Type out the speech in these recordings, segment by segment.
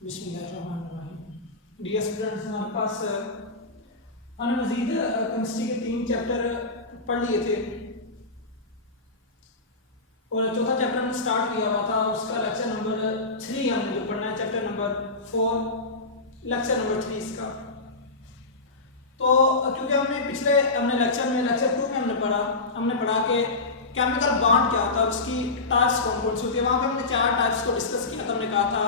बिस्मिल्लाहिर्रहमानिर्रहीम। Dear students, हमारे पास हमने मज़ीद केमिस्ट्री के 3 चैप्टर पढ़ लिए थे और चौथा चैप्टर हमने स्टार्ट किया हुआ था और उसका लेक्चर नंबर 3 हमने जो पढ़ना है, चैप्टर नंबर 4 लेक्चर नंबर 3 इसका। तो क्योंकि हमने लेक्चर 2 में हमने पढ़ा कि केमिकल बॉन्ड क्या होता है, उसकी टाइप्स कौन कौन सी होती है। वहाँ पे हमने 4 टाइप्स को डिस्कस किया था। हमने कहा था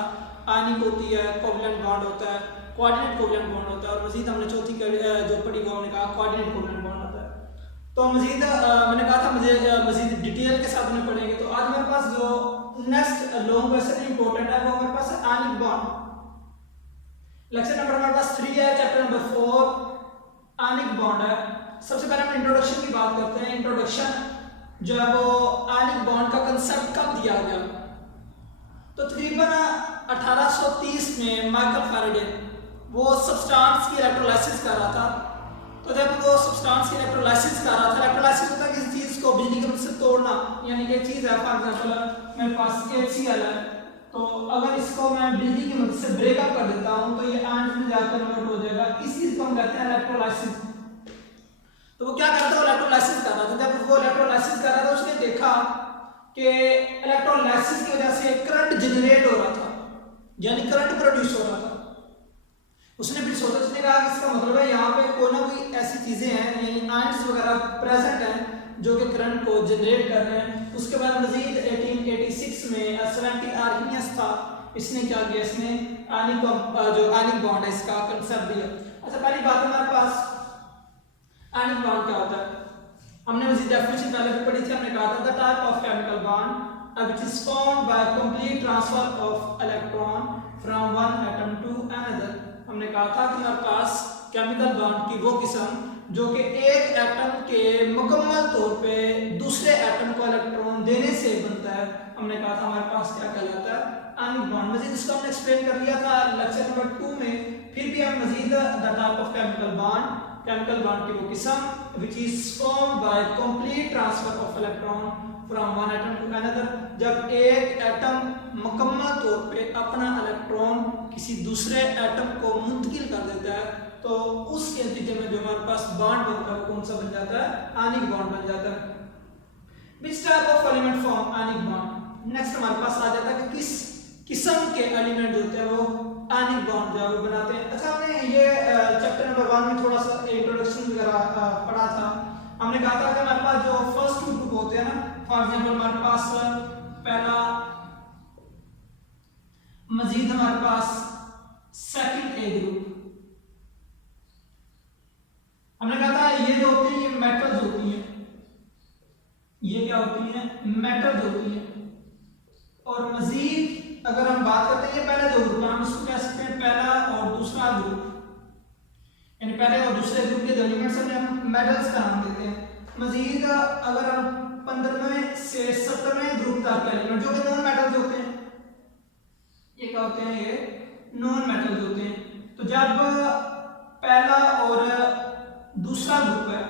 आयनिक होती है, कोवलेंट बॉन्ड होता है, कोऑर्डिनेट कोवलेंट बॉन्ड होता है और मजीद हमने चौथी जो पढ़ी वो हमने कहा कोऑर्डिनेट कोवलेंट बॉन्ड होता है। तो मजीद मैंने कहा था मुझे मजीद डिटेल के साथ में पढ़ेंगे। तो आज हमारे पास जो नेक्स्ट लॉन्ग क्वेश्चन इंपॉर्टेंट है वो हमारे पास है आयनिक बॉन्ड। लेक्चर नंबर हमारे पास 3 है, चैप्टर नंबर 4 आयनिक बॉन्ड है। सबसे पहले हम इंट्रोडक्शन की बात करते हैं। इंट्रोडक्शन जो है वो आयनिक बॉन्ड का कंसेप्ट कब दिया गया, तो तकरीबन 1830 में माइकल फैराडे वो सब्सटेंस की इलेक्ट्रोलाइसिस कर रहा था। तो जब वो सब्सटेंस की इलेक्ट्रोलाइसिस कर रहा था, इलेक्ट्रोलाइसिस होता है किसी चीज को बिजली की मदद से तोड़ना, यानी कि चीज है फॉर एग्जांपल मेरे पास HCl है, तो अगर इसको मैं बिजली की मदद से ब्रेकअप कर देता हूं तो ये आयंस में जाकर कन्वर्ट हो जाएगा। इस चीज को हम कहते हैं इलेक्ट्रोलाइसिस। तो वो क्या करता है, इलेक्ट्रोलाइसिस कर रहा था। जब वो इलेक्ट्रोलाइसिस कर रहा था उसने देखा कि इलेक्ट्रोलाइसिस की वजह से करंट जनरेट हो रहा था, यानी करंट प्रोड्यूस हो रहा था। उसने फिर सोचा, उसने कहा कि इसका मतलब है यहाँ पे कोई ना कोई ऐसी चीजें हैं, यानी आयंस वगैरह प्रेजेंट हैं जो कि करंट को जनरेट कर रहे हैं। उसके बाद मजीद 1886 में सेवेंटी आर्किनियस था, इसने क्या किया, इसने आयनिक बॉन्ड है इसका कंसेप्ट दिया। अच्छा, पहली बात हमारे पास आयनिक बॉन्ड क्या होता है। हमने उसकी डेफिनेशन पहले भी पढ़ी थी। हमने कहा था the type of chemical bond which is formed by complete transfer of electron from one atom to another। हमने कहा था कि हमारे पास केमिकल बॉन्ड की वो किस्म जो कि एक एटम के मुकम्मल तौर पे दूसरे एटम को इलेक्ट्रॉन देने से बनता है। हमने कहा था हमारे पास क्या कहलाता है, आयनिक बॉन्ड। मजीद इसको हमने एक्सप्लेन कर लिया था लेक्चर नंबर 2 में। फिर भी हम मजीद the type of chemical bond की वो किस्म which is formed by complete transfer of electron from one atom to another। जब एक एटम मुकम्मल तौर पे अपना इलेक्ट्रॉन किसी दूसरे एटम को मुंतकिल कर देता है तो उसके नतीजे में जो हमारे पास बॉन्ड बनता है वो कौन सा बन जाता है, आयनिक बॉन्ड बन जाता है। Which type of element form ionic bond. Next हमारे पास आ जाता है कि किस किस्म के एलिमेंट होते हैं वो आयनिक बॉन्ड जो है बनाते हैं। अच्छा, हमने ये चैप्टर नंबर 1 में थोड़ा सा इंट्रोडक्शन वगैरह पढ़ा था। हमने कहा था कि हमारे पास जो फर्स्ट 2 ग्रुप होते हैं ना, फॉर एग्जांपल हमारे पास पहला, मजीद हमारे पास सेकंड ए ग्रुप। हमने कहा था ये जो होती है ये मेटल्स होती हैं, ये क्या होती हैं, मेटल्स होती हैं। और मजीद अगर हम बात करते हैं ये पहले 2 ग्रुप, हम इसको कह सकते हैं पहला और दूसरा ग्रुप, यानी पहले और दूसरे ग्रुप के एलिमेंट्स हम मेटल्स का नाम देते हैं। मजीद अगर हम 15वें से 17वें ग्रुप तक के एलिमेंट जो कि नॉन मेटल्स होते हैं, ये क्या होते हैं, ये नॉन मेटल्स होते हैं। तो जब पहला और दूसरा ग्रुप है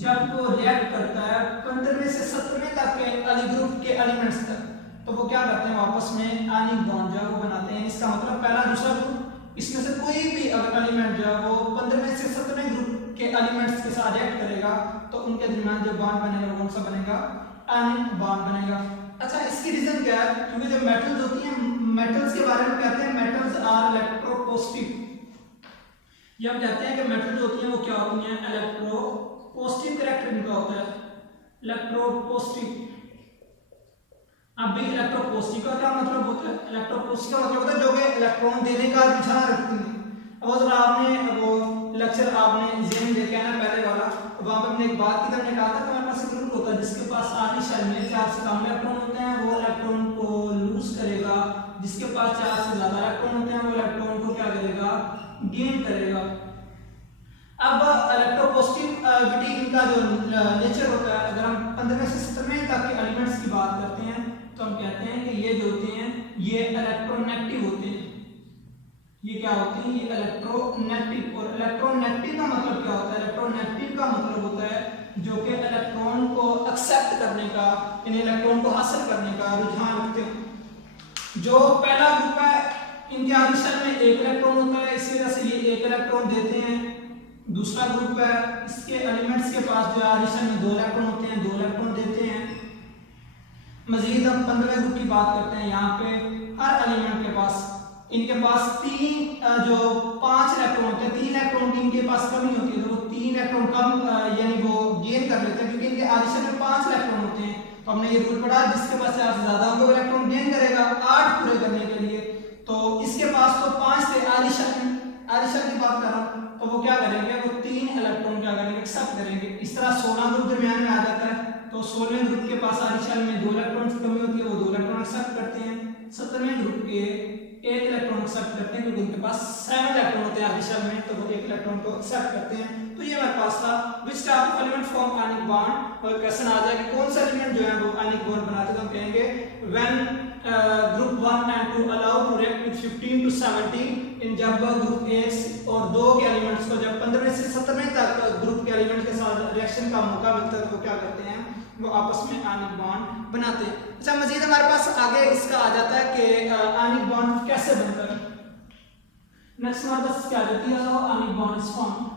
जब वो रिएक्ट करता है 15वें से 17वें तक के ग्रुप के एलिमेंट्स तक, तो वो क्या करते हैं, आपस में आयनिक बॉन्ड जो है वो बनाते हैं। इसका मतलब पहला दूसरा ग्रुप इसमें से कोई भी अगर एलिमेंट जो है वो 15वें से 17वें ग्रुप के एलिमेंट्स के साथ रिएक्ट करेगा तो उनके दरमियान जो बॉन्ड बनेगा कौन सा बनेगा, आयनिक बॉन्ड बनेगा। अच्छा, इसकी रीजन क्या है, क्योंकि जो मेटल्स होती हैं, मेटल्स के बारे में कहते हैं मेटल्स आर इलेक्ट्रोपॉजिटिव। ये हम कहते हैं कि मेटल्स होती हैं वो क्या होती हैं, इलेक्ट्रोपॉजिटिव कैरेक्टर इनका होता है, इलेक्ट्रोपॉजिटिव। अब भी इलेक्ट्रोपॉजिटिव का क्या मतलब होता है, इलेक्ट्रोपॉजिटिव का मतलब होता है जो कि इलेक्ट्रॉन देने का रुझान रखती है। अब अगर आपने वो लेक्चर आपने ज़हन में देखा ना पहले वाला, वहां पे हमने एक बात की, हमने कहा था कि हमारे पास एक ग्रुप होता है जिसके पास आधी शेल में 4 से कम इलेक्ट्रॉन होते हैं, वो इलेक्ट्रॉन को लूज करेगा। जिसके पास 4 से ज्यादा इलेक्ट्रॉन होते हैं वो इलेक्ट्रॉन को क्या करेगा, गेन करेगा। अब इलेक्ट्रोपॉजिटिविटी इनका जो नेचर होता है, अगर हम 15वें से 17वें तक के एलिमेंट्स की बात करते हैं तो हम कहते हैं कि ये जो होते हैं ये इलेक्ट्रोनेगेटिव होते हैं। ये क्या होते हैं, ये इलेक्ट्रोनेगेटिव। और इलेक्ट्रोनेगेटिव का मतलब क्या होता है, इलेक्ट्रोनेगेटिव का मतलब होता है जो कि इलेक्ट्रॉन को एक्सेप्ट करने का, यानी इलेक्ट्रॉन को हासिल करने का रुझान रखते हैं। जो पहला ग्रुप है इनके आदिशल में एक इलेक्ट्रॉन होता है, इसी वजह से ये एक इलेक्ट्रॉन देते हैं। दूसरा ग्रुप है, इसके एलिमेंट्स के पास जो आदिशल में 2 इलेक्ट्रॉन होते हैं, 2 इलेक्ट्रॉन देते हैं। मजीद हम 15वें ग्रुप की बात करते हैं। यहाँ पे हर एलिमेंट के पास, इनके पास 5 इलेक्ट्रॉन होते हैं। 3 इलेक्ट्रॉन की इनके पास कमी होती है, तो वो 3 इलेक्ट्रॉन कम यानी वो गेन कर लेते हैं, क्योंकि इनके आदिशल में 5 इलेक्ट्रॉन होते हैं। तो हमने ये रूल पढ़ा, जिसके पास 4 से ज्यादा होंगे वो इलेक्ट्रॉन गेन करेगा 8 पूरे करने के लिए। तो इसके पास तो 5 थे आदिशल की बात कर रहा हूँ, तो वो क्या करेंगे, वो 3 इलेक्ट्रॉन क्या करेंगे, एक्सेप्ट करेंगे। इस तरह 16 ग्रुप दरमियान में आ जाता है। तो 16वें ग्रुप के पास आदिशल में 2 इलेक्ट्रॉन की कमी होती है, वो 2 इलेक्ट्रॉन एक्सेप्ट करते हैं। 17वें ग्रुप के 1 इलेक्ट्रॉन एक्सेप्ट करते हैं, क्योंकि उनके पास 7 इलेक्ट्रॉन होते हैं आदिशल में, तो वो 1 इलेक्ट्रॉन को एक्सेप्ट करते हैं। तो ये हमारे पास था which type of element form ionic bond. और क्वेश्चन आ जाए कि कौन सा एलिमेंट जो है वो आयनिक बॉन्ड बनाते हैं, तो हम कहेंगे when group 1 and 2 allow to react with 15 to 17 in, जब ग्रुप 1 और 2 के एलिमेंट्स को जब 15वें से 17वें तक ग्रुप के एलिमेंट के साथ रिएक्शन का मौका मिलता है, तो वो क्या करते हैं, वो आपस में आयनिक बॉन्ड बनाते हैं। अच्छा, मजीद हमारे पास आगे इसका आ जाता है कि आयनिक बॉन्ड कैसे बनता है। नेक्स्ट हमारे पास क्या आ जाती है, आयनिक बॉन्ड इज फॉर्म।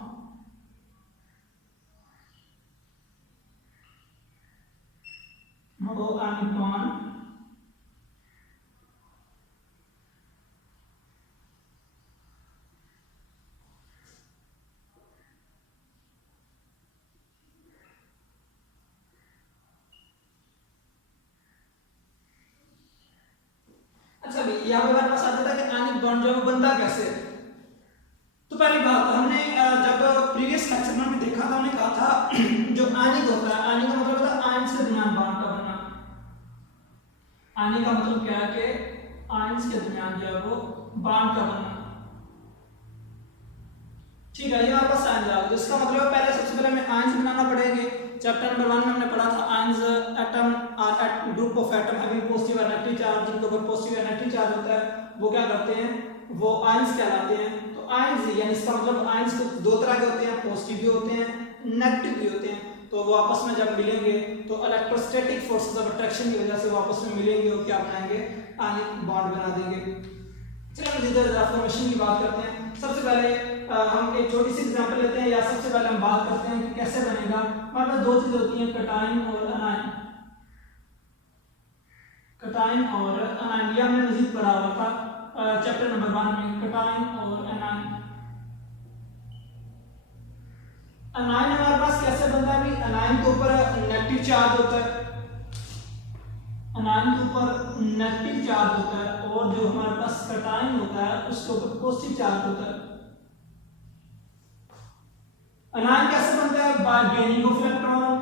वो आयनिक बॉन्ड यहाँ पे हमारे पास आ जाता है कि आयनिक बॉन्ड जो है बनता कैसे है। तो पहली बात हमने जब प्रीवियस लेक्चर में भी देखा था, हमने कहा था जो आयनिक होता है, आयनिक का मतलब होता है आयंस के दरमियान बॉन्ड का बनना। आयनिक का मतलब क्या है कि आयंस के दरमियान जो है वो बॉन्ड का बनना। ठीक है, ये हमारे पास आयंस आ गया। इसका मतलब पहले सबसे पहले हमें आयंस बनाना पड़ेंगे। चैप्टर नंबर 1 में हमने पढ़ा था ions atom are at group of atom having positive और नेगेटिव चार्ज, जिनके ऊपर पॉजिटिव और नेगेटिव चार्ज होता है वो क्या करते हैं, वो आयंस कहलाते हैं। तो आयंस यानी इसका मतलब आयंस को 2 तरह के होते हैं, पॉजिटिव भी होते हैं, नेगेटिव भी होते हैं। तो वो आपस में जब मिलेंगे तो इलेक्ट्रोस्टैटिक फोर्सेस ऑफ अट्रैक्शन की वजह से वो आपस में मिलेंगे और क्या बनाएंगे, आयनिक बॉन्ड बना देंगे। चलिए हम इधर फॉर्मेशन की बात करते हैं। सबसे पहले हम एक छोटी सी एग्जांपल लेते हैं, या सबसे पहले हम बात करते हैं कि कैसे बनेगा। हमारे पास 2 चीजें होती हैं, कटायन और अनायन। कटायन और अनायन, ये हमने मजीद पढ़ा हुआ था चैप्टर नंबर 1 में, कटायन और अनायन। अनायन हमारे पास कैसे बनता है भाई, अनायन के ऊपर नेगेटिव चार्ज होता है, अनायन के ऊपर नेगेटिव चार्ज होता है, और जो हमारे पास कटायन होता है उसके ऊपर पॉजिटिव चार्ज होता है। अनायन कैसे बनता है, bye gaining of electron,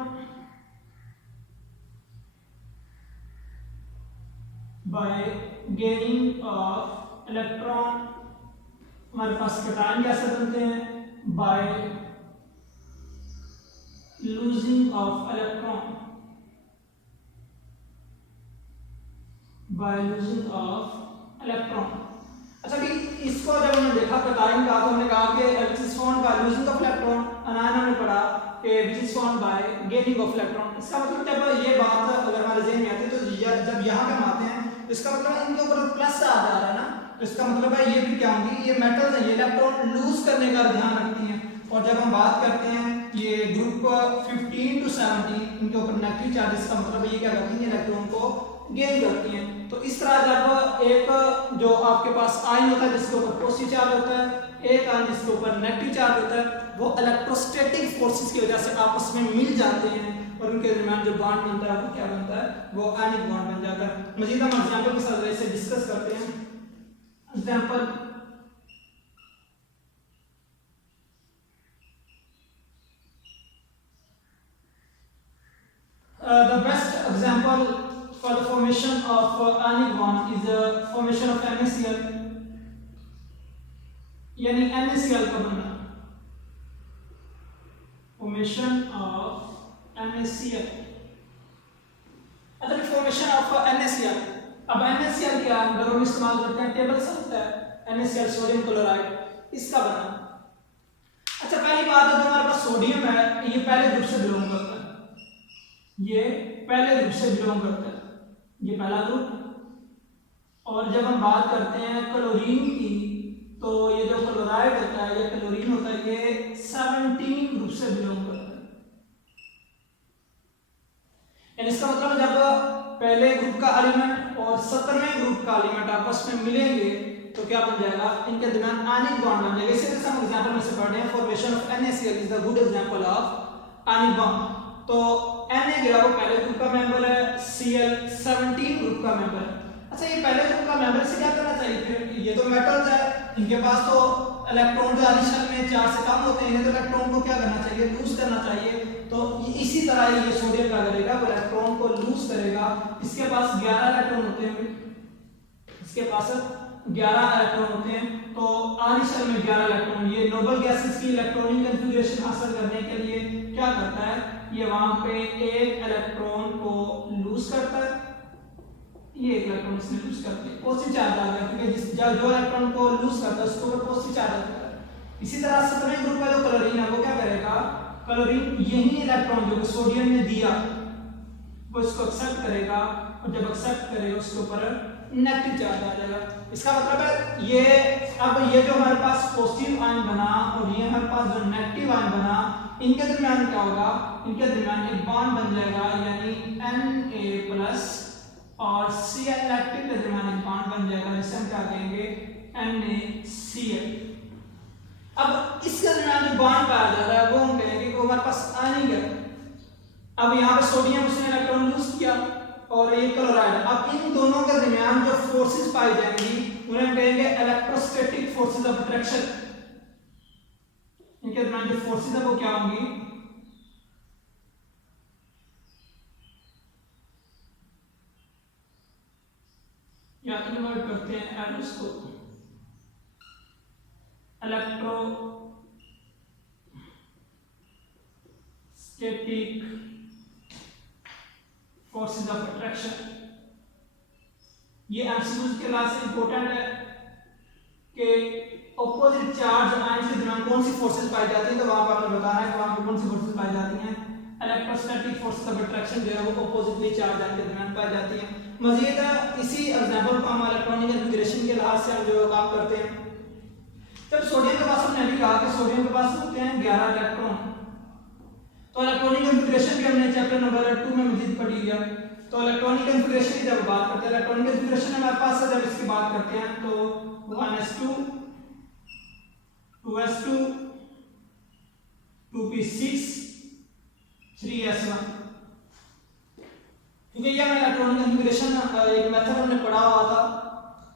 bye gaining of electron. हमारे पास कटायन कैसे बनते हैं, by losing of electron, by losing of electron. अच्छा कि इसको जब हमने देखा कटायन का, तो हमने कहा कि which is found by losing of electron. अनायन हमने पढ़ा कि which is found by gaining of electron. इसका मतलब जब ये बात अगर हमारे ज़हन में आती है, तो जब यहाँ पे हम आते हैं तो इसका मतलब इनके ऊपर प्लस आ जा रहा है ना, तो इसका मतलब है ये भी क्या होंगी, ये मेटल्स हैं, ये इलेक्ट्रॉन लूज करने का ध्यान रखती हैं। और जब हम बात करते हैं ये ग्रुप 15 to 17 इनके ऊपर नेगेटिव चार्जेस का मतलब ये क्या करती हैं, इलेक्ट्रॉन को गेन करती हैं। तो इस तरह जब एक जो आपके पास आयन होता है जिसके ऊपर पॉजिटिव चार्ज होता है, एक आयन जिसके ऊपर नेगेटिव चार्ज होता है, वो इलेक्ट्रोस्टैटिक फोर्सेस की वजह से आपस में मिल जाते हैं और उनके दरमियान जो बॉन्ड बनता है वो क्या बनता है, वो आयनिक बॉन्ड बन जाता है। मजीद हम एग्जांपल के साथ इसे डिस्कस करते हैं। Example the best example for the formation of ionic bond is the formation of NaCl, यानी NaCl का बनना, formation of NaCl। अच्छा, formation of NaCl, अब NaCl क्या है, घरों में इस्तेमाल करते हैं, टेबल से होता है NaCl सोडियम क्लोराइड, इसका बनना। अच्छा, पहली बात है जो हमारे पास सोडियम है ये पहले ग्रुप से बिलोंग करता है, ये पहले ग्रुप से बिलोंग करता है, ये पहला ग्रुप। और जब हम बात करते हैं क्लोरीन की, तो ये जो क्लोराइड होता है, ये क्लोरीन होता है, ये 17 ग्रुप से बिलोंग करता है। यानी इसका मतलब जब पहले ग्रुप का एलिमेंट और 17वें ग्रुप का एलिमेंट आपस में मिलेंगे तो क्या बन जाएगा, इनके दरमियान आयनिक बॉन्ड बन जाएगा। इसी तरह से हम एग्जांपल में से पढ़ रहे हैं, formation of NaCl is the good example of ionic bond. तो Na जो है वो पहले ग्रुप का मेंबर है, Cl 17 ग्रुप का मेंबर है। अच्छा, ये पहले ग्रुप का मेंबर से क्या करना चाहिए, फिर ये तो मेटल्स है, इनके पास तो इलेक्ट्रॉन जो एडिशन में 4 से कम होते हैं, तो इलेक्ट्रॉन को क्या करना चाहिए, लूज करना चाहिए। तो इसी तरह ये सोडियम क्या करेगा, वो इलेक्ट्रॉन को लूज करेगा। इसके पास 11 इलेक्ट्रॉन होते हैं, इसके पास 11 इलेक्ट्रॉन होते हैं, तो आधी शेल में 11 इलेक्ट्रॉन। ये नोबल गैसेस की इलेक्ट्रॉनिक कॉन्फ़िगरेशन हासिल करने के लिए क्या करता है, ये वहां पे एक इलेक्ट्रॉन को लूज करता है, ये एक इलेक्ट्रॉन इसमें लूज करते हैं, पॉजिटिव चार्ज आ गया, क्योंकि जो इलेक्ट्रॉन को लूज करता है उसके ऊपर पॉजिटिव चार्ज आता है। इसी तरह 17वें ग्रुप का जो क्लोरीन है वो क्या करेगा, क्लोरीन यही इलेक्ट्रॉन जो सोडियम ने दिया वो इसको एक्सेप्ट करेगा, और जब एक्सेप्ट करेगा उसके ऊपर नेगेटिव चार्ज आ जाएगा। इसका मतलब है ये अब ये जो हमारे पास पॉजिटिव आयन बना और ये हमारे पास जो नेगेटिव आयन बना, इनके दरमियान क्या होगा, इनके दरमियान एक बॉन्ड बन जाएगा, यानी Na+ और Cl नेगेटिव के दरमियान एक बॉन्ड बन जाएगा, जिसे हम क्या कहेंगे, NaCl। अब इसके दरमियान जो बॉन्ड पाया जा रहा है वो हम कहेंगे कि हमारे पास आयनिक है। अब यहाँ पे सोडियम उसने इलेक्ट्रॉन लूज किया और ये क्लोराइड, अब इन दोनों के दरमियान जो फोर्सेस पाई जाएंगी उन्हें हम कहेंगे इलेक्ट्रोस्टैटिक फोर्सेस ऑफ अट्रैक्शन। इनके दरमियान जो फोर्सेस है वो क्या होंगी, या कन्वर्ट करते हैं एरोस को, इलेक्ट्रोस्टैटिक फोर्सेस ऑफ अट्रैक्शन। ये एमसीक्यूज के लिए इंपॉर्टेंट है कि ऑपोजिट चार्ज आयन के दरमियान कौन सी फोर्सेस पाई जाती हैं, तो वहां पर हमें बताना है कि वहां पर कौन सी फोर्सेस पाई जाती हैं। इलेक्ट्रोस्टैटिक फोर्सेस ऑफ अट्रैक्शन जो है वो ऑपोजिटली चार्ज आयन के दरमियान पाई जाती हैं। मजीद इसी एग्जांपल को हम इलेक्ट्रॉनिक कॉन्फ़िगरेशन के लिहाज से हम जो काम करते हैं। जब सोडियम के पास हमने भी कहा कि सोडियम के पास होते हैं 11 इलेक्ट्रॉन, तो इलेक्ट्रॉनिक कॉन्फ़िगरेशन भी हमने चैप्टर नंबर 2 में मजीद पढ़ी है। तो इलेक्ट्रॉनिक कॉन्फ़िगरेशन की जब बात करते हैं, इलेक्ट्रॉनिक कॉन्फ़िगरेशन हमारे पास जब इसकी बात करते हैं तो 1s2 2s2 2p6 3s1, क्योंकि ये हमने इलेक्ट्रॉनिक कॉन्फ़िगरेशन एक मेथड हमने पढ़ा हुआ था,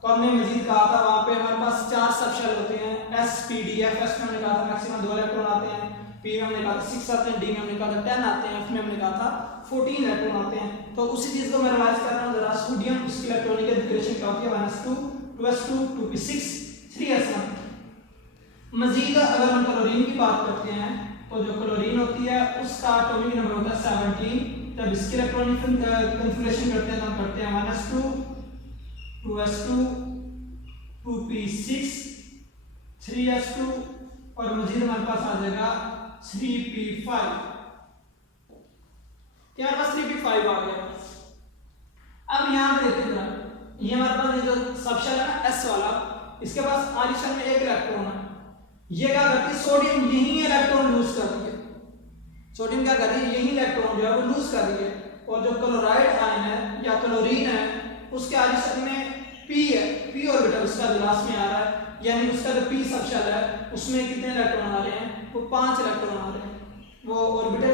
तो हमने मजीद कहा था वहां पे हमारे पास 4 सब शेल होते हैं, s p d f। s में हमने कहा था मैक्सिमम 2 इलेक्ट्रॉन आते हैं, p में हमने कहा था 6 आते हैं, d में हमने कहा था 10 आते हैं, f में हमने कहा था 14 इलेक्ट्रॉन आते हैं। तो उसी चीज को मैं रिवाइज कर रहा हूं जरा। सोडियम उसकी इलेक्ट्रॉनिक कॉन्फ़िगरेशन क्या होती है, 1s2 2s2 2p6 3s1। मजीद अगर हम क्लोरीन की बात करते हैं तो जो क्लोरीन होती है उसका एटॉमिक नंबर होता है 17। जब इसकी इलेक्ट्रॉनिक कॉन्फ़िगरेशन करते हैं तो हम करते हैं 1s2 2s2 2p6 3s2 और मजीद हमारे पास आ जाएगा 3p5। क्या हमारे पास 3p5 आ गया। अब यहां पे देखिए जरा, ये हमारे पास जो सब शेल है ना s वाला, इसके पास आधी शेल में एक इलेक्ट्रॉन है। ये क्या करती है, सोडियम यही इलेक्ट्रॉन लूज कर रही है, सोडियम क्या कर रही है, यही इलेक्ट्रॉन जो है वो लूज कर रही है। और जो क्लोराइड आयन है या क्लोरीन है उसके आधी शेल में p है, p ऑर्बिटल उसका लास्ट में आ रहा है, यानी उसका जो p सब शेल है उसमें कितने इलेक्ट्रॉन आ रहे हैं, वो 5 इलेक्ट्रॉन आ रहे हैं। वो ऑर्बिटल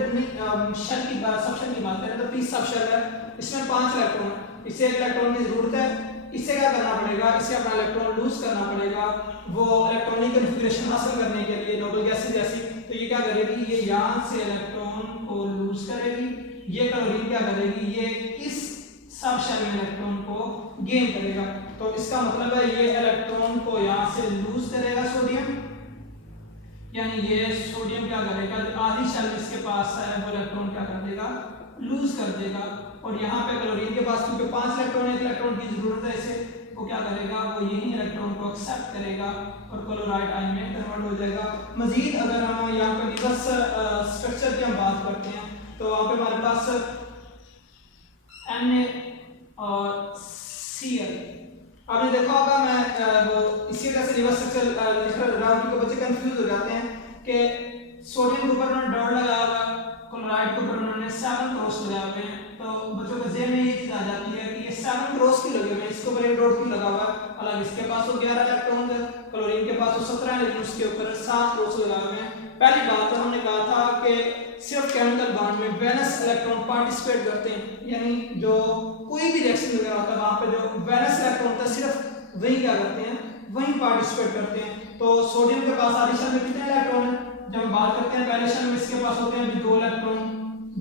शेल की बात, सब शेल की बात करें तो p सब शेल है, इसमें 5 इलेक्ट्रॉन है, इससे एक इलेक्ट्रॉन की जरूरत है। इससे क्या करना पड़ेगा, इससे अपना इलेक्ट्रॉन लूज करना पड़ेगा वो इलेक्ट्रॉनिक कॉन्फ़िगरेशन हासिल करने के लिए, नोबल गैसेस जैसी। तो ये क्या करेगी, ये यहां से इलेक्ट्रॉन को लूज करेगी, ये क्लोरीन क्या करेगी, ये इस सब शेल में इलेक्ट्रॉन को गेन करेगा। तो इसका मतलब है ये इलेक्ट्रॉन को यहां से लूज करेगा सोडियम, यानी ये सोडियम क्या करेगा, आधी शेल में इसके पास है वो इलेक्ट्रॉन क्या कर देगा, लूज कर देगा। और यहाँ पे क्लोरीन के पास क्योंकि 5 इलेक्ट्रॉन, एक इलेक्ट्रॉन की जरूरत है इसे, वो क्या करेगा, वो यही इलेक्ट्रॉन को एक्सेप्ट करेगा और क्लोराइड आयन में कन्वर्ट हो जाएगा। मजीद अगर हम यहाँ पे रिवर्स स्ट्रक्चर की हम बात करते हैं तो वहाँ पे हमारे पास Na और Cl। आपने देखा होगा मैं वो इसी तरह से रिवर्स स्ट्रक्चर लिख रहा हूं क्योंकि बच्चे कंफ्यूज हो जाते हैं कि सोडियम के ऊपर उन्होंने डॉट लगाया हुआ, क्लोराइड के ऊपर उन्होंने 7 क्रॉस लगाए हुए हैं, तो बच्चों के ज़हन में ये चीज आ जाती है कि ये 7 क्रॉस क्यों लगे हुए हैं, इसके ऊपर एक डॉट क्यों लगा हुआ है, हालांकि इसके पास तो 11 इलेक्ट्रॉन है, क्लोरीन के पास तो 17 है, लेकिन उसके ऊपर 7 क्रॉस लगाए हुए हैं। पहली बात तो हमने कहा था कि सिर्फ केमिकल बॉन्ड में वैलेंस इलेक्ट्रॉन पार्टिसिपेट करते हैं, यानी जो कोई भी रिएक्शन वगैरह होता है वहां पे जो वैलेंस इलेक्ट्रॉन होता है सिर्फ वही क्या करते हैं, वही पार्टिसिपेट करते हैं। तो सोडियम के पास आधी शेल में कितने इलेक्ट्रॉन है, जब हम बात करते हैं पहले शेल में इसके पास होते हैं 2 इलेक्ट्रॉन,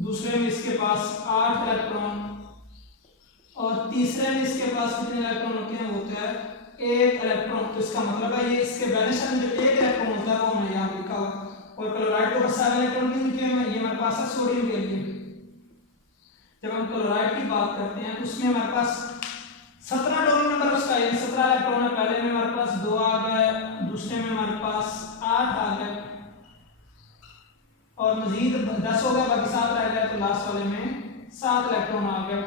दूसरे में इसके पास 8 इलेक्ट्रॉन और तीसरे में इसके पास कितने इलेक्ट्रॉन होते हैं, होते हैं 1 इलेक्ट्रॉन। तो इसका मतलब है ये इसके वैलेंस शेल में जो 1 इलेक्ट्रॉन होता है वो हमने यहाँ लिखा हुआ है। और क्लोराइड को 7 इलेक्ट्रॉन क्यों लिखे हैं, ये हमारे पास है सोडियम के लिए। जब हम क्लोराइड की बात करते हैं तो उसमें हमारे पास 17 टोटल नंबर उसका है, 17 इलेक्ट्रॉन है, पहले में हमारे पास 2 आ गए, दूसरे में हमारे पास 8 आ गए और मजीद 10 हो गया, बाकी 7 रह गए, तो लास्ट वाले में 7 इलेक्ट्रॉन आ गए।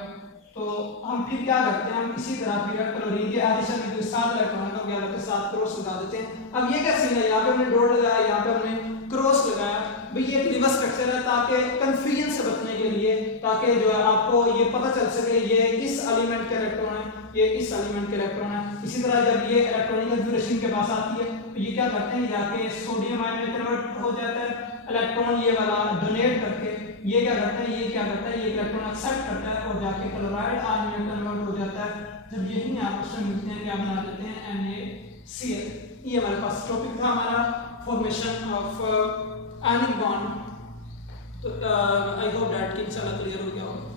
तो हम फिर क्या करते हैं, हम इसी तरह फिर क्लोरीन के आधे शेल में जो 7 इलेक्ट्रॉन है तो क्या करते हैं 7 क्रॉस लगा देते हैं। अब ये क्या सीन है, यहाँ पे हमने डॉट लगाया, यहाँ पे हमने क्रॉस लगाया, भाई ये एक रिवर्स स्ट्रक्चर है ताकि कंफ्यूजन से बचने के लिए, ताकि जो है आपको ये पता चल सके ये इस एलिमेंट के इलेक्ट्रॉन है, ये इस एलिमेंट के इलेक्ट्रॉन है। इसी तरह जब ये इलेक्ट्रॉनिक कन्फिगरेशन के पास आती है तो ये क्या करते हैं, जाके सोडियम आयन में कन्वर्ट हो जाता है इलेक्ट्रॉन, ये वाला डोनेट करके ये क्या करता है, ये क्या करता है, ये इलेक्ट्रॉन एक्सेप्ट करता है और जाके क्लोराइड आयन में कन्वर्ट हो जाता है। जब यही आपस में मिलते हैं क्या बना देते हैं NaCl। ये हमारे पास टॉपिक था हमारा फॉर्मेशन ऑफ आयनिक बॉन्ड। तो आई होप दैट कि इंशाल्लाह क्लियर हो गया होगा।